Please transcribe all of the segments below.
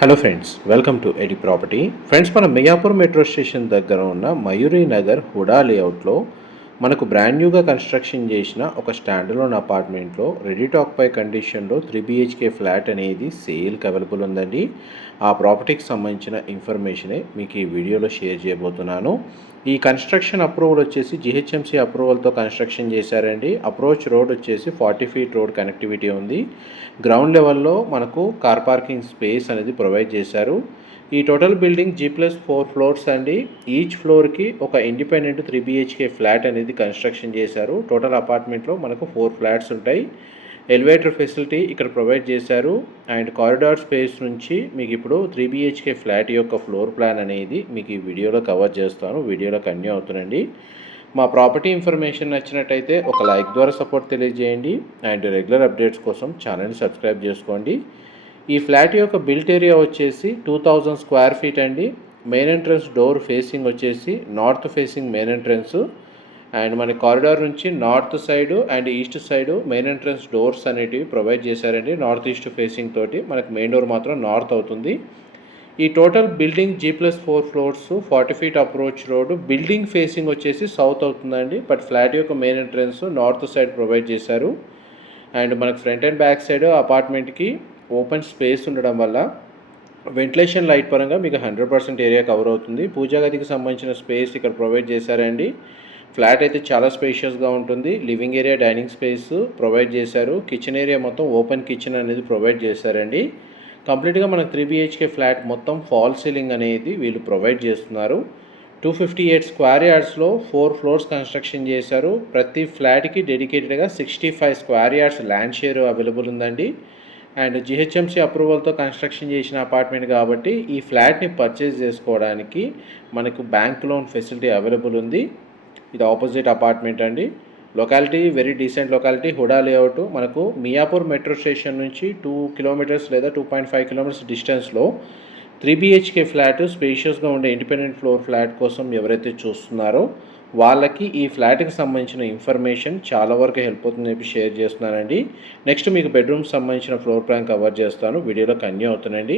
Hello friends, welcome to AD property. Friends, మన Miyapur metro station దగ్గర ఉన్న మయూరి నగర్ హుడా లేఅవుట్లో మనకు బ్రాండ్ న్యూగా కన్స్ట్రక్షన్ చేసిన ఒక స్టాండర్లోన్ అపార్ట్మెంట్లో రెడీ టు ఆక్యుపై కండిషన్లో 3 BHK ఫ్లాట్ అనేది సేల్కి అవైలబుల్ ఉందండి. ఆ ప్రాపర్టీకి సంబంధించిన ఇన్ఫర్మేషనే మీకు ఈ వీడియోలో షేర్ చేయబోతున్నాను. ఈ కన్స్ట్రక్షన్ అప్రూవల్ వచ్చేసి జిహెచ్ఎంసీ అప్రూవల్తో కన్స్ట్రక్షన్ చేశారండి. అప్రోచ్ రోడ్ వచ్చేసి 40 ఫీట్ రోడ్ కనెక్టివిటీ ఉంది. గ్రౌండ్ లెవెల్లో మనకు కార్ పార్కింగ్ స్పేస్ అనేది ప్రొవైడ్ చేశారు. ఈ టోటల్ బిల్డింగ్ G+4 ఫ్లోర్స్ అండి. ఈచ్ ఫ్లోర్కి ఒక ఇండిపెండెంట్ 3 BHK ఫ్లాట్ అనేది కన్స్ట్రక్షన్ చేశారు. టోటల్ అపార్ట్మెంట్లో మనకు 4 ఫ్లాట్స్ ఉంటాయి. ఎలివేటర్ ఫెసిలిటీ ఇక్కడ ప్రొవైడ్ చేశారు. అండ్ కారిడార్ స్పేస్ నుంచి మీకు ఇప్పుడు 3 BHK ఫ్లాట్ యొక్క ఫ్లోర్ ప్లాన్ అనేది మీకు ఈ వీడియోలో కవర్ చేస్తాను. వీడియోలో కంటిన్యూ అవుతుందండి. మా ప్రాపర్టీ ఇన్ఫర్మేషన్ నచ్చినట్టయితే ఒక లైక్ ద్వారా సపోర్ట్ తెలియజేయండి. అండ్ రెగ్యులర్ అప్డేట్స్ కోసం ఛానల్ని సబ్స్క్రైబ్ చేసుకోండి. ఈ ఫ్లాట్ యొక్క బిల్ట్ ఏరియా వచ్చేసి 2000 స్క్వేర్ ఫీట్ అండి. మెయిన్ ఎంట్రన్స్ డోర్ ఫేసింగ్ వచ్చేసి north facing main entrance. And మన కారిడార్ నుంచి north side and east side main entrance doors అనేటివి ప్రొవైడ్ చేశారండి. నార్త్ ఈస్ట్ ఫేసింగ్ తోటి మనకు మెయిన్ డోర్ మాత్రం నార్త్ అవుతుంది. ఈ total building G+4 floors, 40 feet approach road. Building facing వచ్చేసి సౌత్ అవుతుందండి. బట్ ఫ్లాట్ యొక్క main entrance north side provide చేశారు. అండ్ మనకు front and back side అపార్ట్మెంట్కి open space ఉండడం వల్ల వెంటిలేషన్ లైట్ పరంగా మీకు 100% ఏరియా కవర్ అవుతుంది. పూజా గదికి సంబంధించిన స్పేస్ ఇక్కడ ప్రొవైడ్ చేశారండి. ఫ్లాట్ అయితే చాలా స్పేషియస్గా ఉంటుంది. Living area, dining space provide చేశారు. కిచెన్ ఏరియా మొత్తం ఓపెన్ కిచెన్ అనేది ప్రొవైడ్ చేశారండి. కంప్లీట్గా మనకు 3 BHK ఫ్లాట్ మొత్తం ఫాల్ సీలింగ్ అనేది వీళ్ళు ప్రొవైడ్ చేస్తున్నారు. 258 స్క్వేర్ యార్డ్స్లో 4 ఫ్లోర్స్ కన్స్ట్రక్షన్ చేశారు. ప్రతి ఫ్లాట్కి డెడికేటెడ్గా 65 square yards land share available ఉందండి. అండ్ జిహెచ్ఎంసీ అప్రూవల్తో కన్స్ట్రక్షన్ చేసిన అపార్ట్మెంట్ కాబట్టి ఈ ఫ్లాట్ని పర్చేస్ చేసుకోవడానికి మనకు బ్యాంక్ లోన్ ఫెసిలిటీ అవైలబుల్ ఉంది. ఇది ఆపోజిట్ అపార్ట్మెంట్ అండి. Locality very decent locality. HUDA layout మనకు మియాపూర్ మెట్రో స్టేషన్ నుంచి 2 కిలోమీటర్స్ లేదా 2.5 కిలోమీటర్స్ డిస్టెన్స్లో 3 BHK ఫ్లాట్ స్పేషియస్గా ఉండే ఇండిపెండెంట్ ఫ్లోర్ ఫ్లాట్ కోసం ఎవరైతే చూస్తున్నారో వాళ్ళకి ఈ ఫ్లాట్కి సంబంధించిన ఇన్ఫర్మేషన్ చాలా వరకు హెల్ప్ అవుతుందని చెప్పి షేర్ చేస్తున్నానండి. నెక్స్ట్ మీకు బెడ్రూమ్కి సంబంధించిన ఫ్లోర్ ప్లాన్ కవర్ చేస్తాను. వీడియోలో కంటిన్యూ అవుతానండి.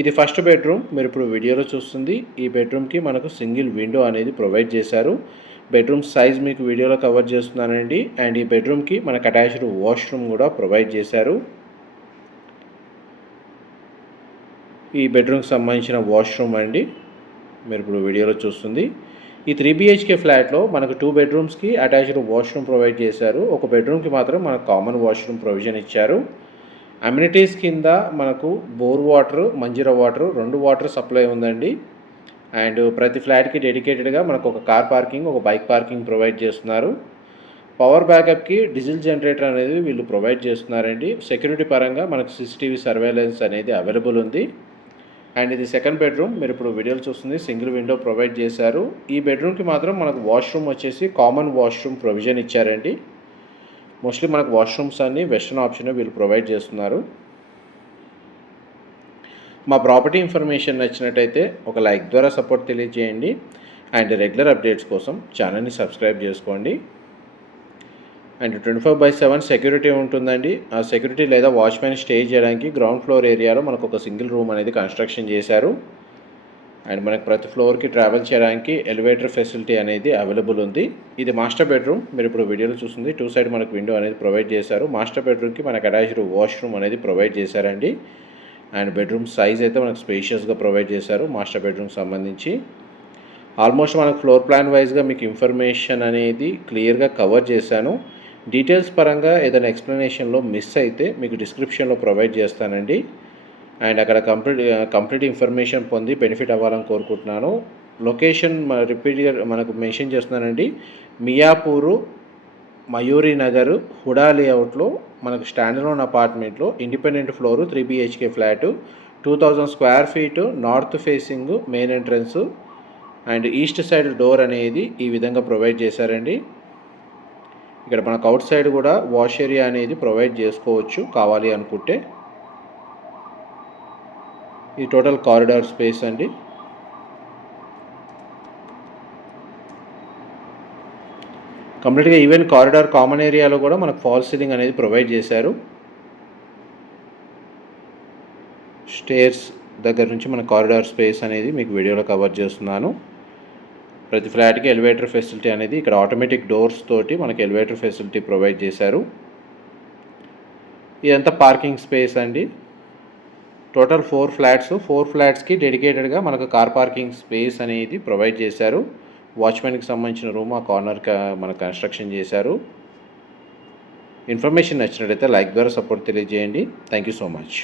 ఇది ఫస్ట్ బెడ్రూమ్ మీరు ఇప్పుడు వీడియోలో చూస్తుంది. ఈ బెడ్రూమ్కి మనకు సింగిల్ విండో అనేది ప్రొవైడ్ చేశారు. బెడ్రూమ్ సైజ్ మీకు వీడియోలో కవర్ చేస్తున్నానండి. అండ్ ఈ బెడ్రూమ్కి మనకు అటాచ్డ్ వాష్రూమ్ కూడా ప్రొవైడ్ చేశారు. ఈ బెడ్రూమ్కి సంబంధించిన వాష్రూమ్ అండి మీరు ఇప్పుడు వీడియోలో చూస్తుంది. ఈ 3 BHK ఫ్లాట్లో మనకు 2 బెడ్రూమ్స్కి అటాచ్డ్ వాష్రూమ్ ప్రొవైడ్ చేశారు. ఒక బెడ్రూమ్కి మాత్రం మనకు కామన్ వాష్రూమ్ ప్రొవిజన్ ఇచ్చారు. అమ్యూనిటీస్ కింద మనకు bore water, Manjira water 2 water supply ఉందండి. అండ్ ప్రతి ఫ్లాట్కి డెడికేటెడ్గా మనకు ఒక కార్ పార్కింగ్, ఒక బైక్ పార్కింగ్ ప్రొవైడ్ చేస్తున్నారు. పవర్ బ్యాకప్కి డీజిల్ జనరేటర్ అనేది వీళ్ళు ప్రొవైడ్ చేస్తున్నారండి. సెక్యూరిటీ పరంగా మనకు CCTV సర్వేలెన్స్ అనేది అవైలబుల్ ఉంది. అండ్ ఇది సెకండ్ బెడ్రూమ్ మీరు ఇప్పుడు వీడియోలు చూస్తుంది. సింగిల్ విండో ప్రొవైడ్ చేశారు. ఈ బెడ్రూమ్కి మాత్రం మనకు వాష్రూమ్ వచ్చేసి కామన్ వాష్రూమ్ ప్రొవిజన్ ఇచ్చారండి. మోస్ట్లీ మనకు వాష్రూమ్స్ అన్నీ వెస్టర్న్ ఆప్షన్ వీళ్ళు ప్రొవైడ్ చేస్తున్నారు. మా ప్రాపర్టీ ఇన్ఫర్మేషన్ నచ్చినట్టయితే ఒక లైక్ ద్వారా సపోర్ట్ తెలియజేయండి. అండ్ రెగ్యులర్ అప్డేట్స్ కోసం ఛానల్ని సబ్స్క్రైబ్ చేసుకోండి. అండ్ 24/7 సెక్యూరిటీ ఉంటుందండి. ఆ సెక్యూరిటీ లేదా వాచ్మెన్ స్టే చేయడానికి గ్రౌండ్ ఫ్లోర్ ఏరియాలో మనకు ఒక సింగిల్ రూమ్ అనేది కన్స్ట్రక్షన్ చేశారు. అండ్ మనకు ప్రతి ఫ్లోర్కి ట్రావెల్ చేయడానికి ఎలివేటర్ ఫెసిలిటీ అనేది అవైలబుల్ ఉంది. ఇది మాస్టర్ బెడ్రూమ్ మీరు ఇప్పుడు వీడియోలో చూస్తుంది. 2 సైడ్ మనకు విండో అనేది ప్రొవైడ్ చేశారు. మాస్టర్ బెడ్రూమ్కి మనకు అటాచ్డ్ వాష్రూమ్ అనేది ప్రొవైడ్ చేశారండి. అండ్ బెడ్రూమ్ సైజ్ అయితే మనకు స్పేషియస్గా ప్రొవైడ్ చేశారు మాస్టర్ బెడ్రూమ్కి సంబంధించి. ఆల్మోస్ట్ మనకు ఫ్లోర్ ప్లాన్ వైజ్గా మీకు ఇన్ఫర్మేషన్ అనేది క్లియర్గా కవర్ చేశాను. డీటెయిల్స్ పరంగా ఏదైనా ఎక్స్ప్లెనేషన్లో మిస్ అయితే మీకు డిస్క్రిప్షన్లో ప్రొవైడ్ చేస్తానండి. అండ్ అక్కడ కంప్లీట్ ఇన్ఫర్మేషన్ పొంది బెనిఫిట్ అవ్వాలని కోరుకుంటున్నాను. లొకేషన్ రిపీట్గా మనకు మెన్షన్ చేస్తున్నానండి. మియాపూరు మయూరి నగర్ హుడా లేఅవుట్లో మనకు స్టాండర్లోన్ అపార్ట్మెంట్లో independent floor 3 BHK flat, 2000 square feet, north facing main entrance and east side door అనేది ఈ విధంగా ప్రొవైడ్ చేశారండి. ఇక్కడ మనకు అవుట్ సైడ్ కూడా వాష్ ఏరియా అనేది ప్రొవైడ్ చేసుకోవచ్చు కావాలి అనుకుంటే. ఈ టోటల్ కారిడార్ స్పేస్ అండి. కంప్లీట్గా ఈవెన్ కారిడార్ కామన్ ఏరియాలో కూడా మనకు ఫాల్ సీలింగ్ అనేది ప్రొవైడ్ చేశారు. స్టేర్స్, దగ్గర నుంచి మన కారిడార్ స్పేస్ అనేది మీకు వీడియోలో కవర్ చేస్తున్నాను. ప్రతి ఫ్లాట్కి ఎలివేటర్ ఫెసిలిటీ అనేది ఇక్కడ ఆటోమేటిక్ డోర్స్ తోటి మనకి ఎలివేటర్ ఫెసిలిటీ ప్రొవైడ్ చేశారు. ఇదంతా పార్కింగ్ స్పేస్ అండి. టోటల్ 4 ఫ్లాట్స్కి డెడికేటెడ్గా మనకు కార్ పార్కింగ్ స్పేస్ అనేది ప్రొవైడ్ చేశారు. వాచ్మెన్కి సంబంధించిన రూమ్ ఆ కార్నర్కి మనకు కన్స్ట్రక్షన్ చేశారు. ఇన్ఫర్మేషన్ నచ్చినట్లయితే లైక్ ద్వారా సపోర్ట్ తెలియజేయండి. Thank you so much.